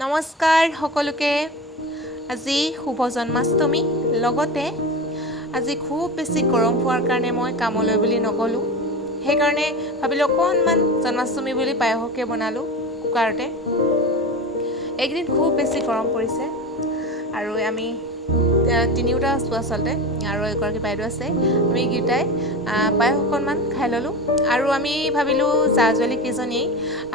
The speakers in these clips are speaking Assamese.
নমস্কাৰ সকলোকে। আজি শুভ জন্মাষ্টমী। লগতে আজি খুব বেছি গৰম হোৱাৰ কাৰণে মই কামলৈ বুলি নগ'লোঁ। সেইকাৰণে ভাবিলোঁ অকণমান জন্মাষ্টমী বুলি পায়সকে বনালোঁ কুকাৰতে। এইকেইদিন খুব বেছি গৰম পৰিছে আৰু আমি তিনিওটা আছোঁ আচলতে, আৰু এগৰাকী বাইদেউ আছে। আমি কেইটাই পায়স অকণমান খাই ল'লোঁ। আৰু আমি ভাবিলোঁ জা-জোৱালী কেইজনী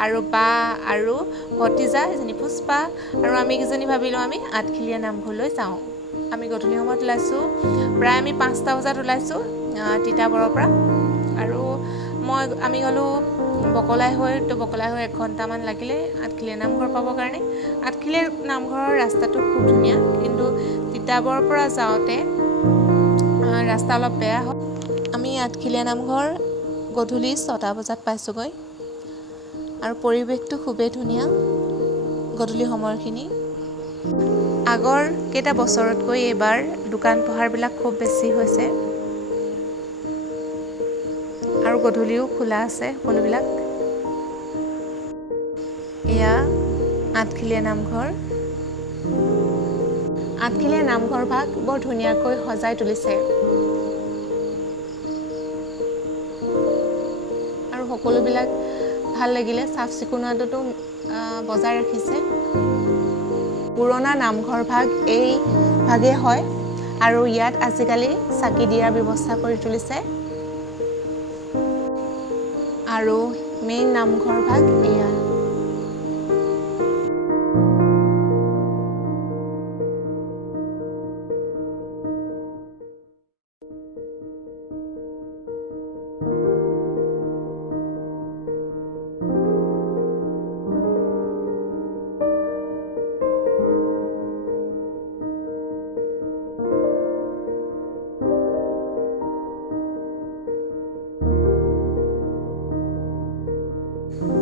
আৰু বা আৰু ভতিজা এজনী পুষ্পা আৰু আমি কেইজনী ভাবিলোঁ আমি আঠখেলীয়া নামঘৰলৈ যাওঁ। আমি গধূলি সময়ত ওলাইছোঁ, প্ৰায় আমি 5টা বজাত ওলাইছোঁ তিতাবৰৰ পৰা। আৰু আমি গ'লোঁ বকলাই হৈ 1 ঘণ্টামান লাগিলে আঠখেলীয়া নামঘৰ পাবৰ কাৰণে। আঠখেলীয়া নামঘৰৰ ৰাস্তাটো খুব ধুনীয়া, কিন্তু তিতাবৰৰ পৰা যাওঁতে ৰাস্তা অলপ বেয়া হয়। আমি আঠখেলীয়া নামঘৰ গধূলি 6টা বজাত পাইছোঁগৈ আৰু পৰিৱেশটো খুবেই ধুনীয়া গধূলি সময়খিনি। আগৰ কেইটা বছৰতকৈ এইবাৰ দোকান পোহাৰবিলাক খুব বেছি হৈছে আৰু গধূলিও খোলা আছে সকলোবিলাক। এয়া আঠখেলীয়া নামঘৰ। আঠখেলীয়া নামঘৰ ভাগ বৰ ধুনীয়াকৈ সজাই তুলিছে আৰু সকলোবিলাক ভাল লাগিলে। চাফ চিকুণতাটো বজাই ৰাখিছে। পুৰণা নামঘৰ ভাগ এই ভাগেই হয় আৰু ইয়াত আজিকালি চাকি দিয়াৰ ব্যৱস্থা কৰি তুলিছে। আৰু মেইন নামঘৰ ভাগ এয়া।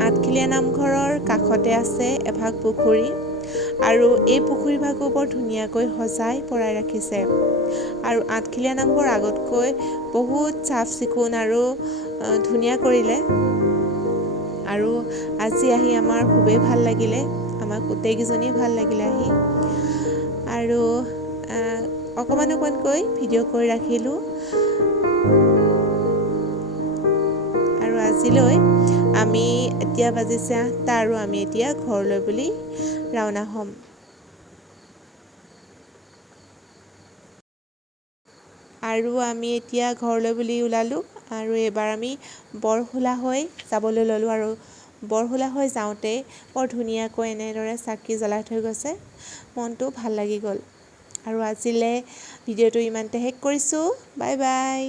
আঠখেলীয়া নামঘৰৰ কাষতে আছে এভাগ পুখুৰী, আৰু এই পুখুৰী ভাগো বৰ ধুনীয়াকৈ সজাই পৰাই ৰাখিছে। আৰু আঠখেলীয়া নামঘৰ আগতকৈ বহুত চাফ চিকুণ আৰু ধুনীয়া কৰিলে। আৰু আজি আহি আমাৰ খুবেই ভাল লাগিলে, আমাক গোটেইকেইজনীয়ে ভাল লাগিলে আহি। আৰু অকণমানকৈ ভিডিঅ' কৰি ৰাখিলোঁ। আৰু আজিলৈ আমি এতিয়া বাজিছে 8টা আৰু আমি এতিয়া ঘৰলৈ বুলি ৰাওনা হ'ম। আৰু আমি এতিয়া ঘৰলৈ বুলি ওলালোঁ আৰু এইবাৰ আমি বৰহোলা হৈ যাবলৈ ল'লোঁ। আৰু বৰহোলা হৈ যাওঁতে বৰ ধুনীয়াকৈ এনেদৰে চাকি জ্বলাই থৈ গৈছে, মনটো ভাল লাগি গ'ল। আৰু আজিলৈ ভিডিঅ'টো ইমানতে শেষ কৰিছোঁ। Bye bye.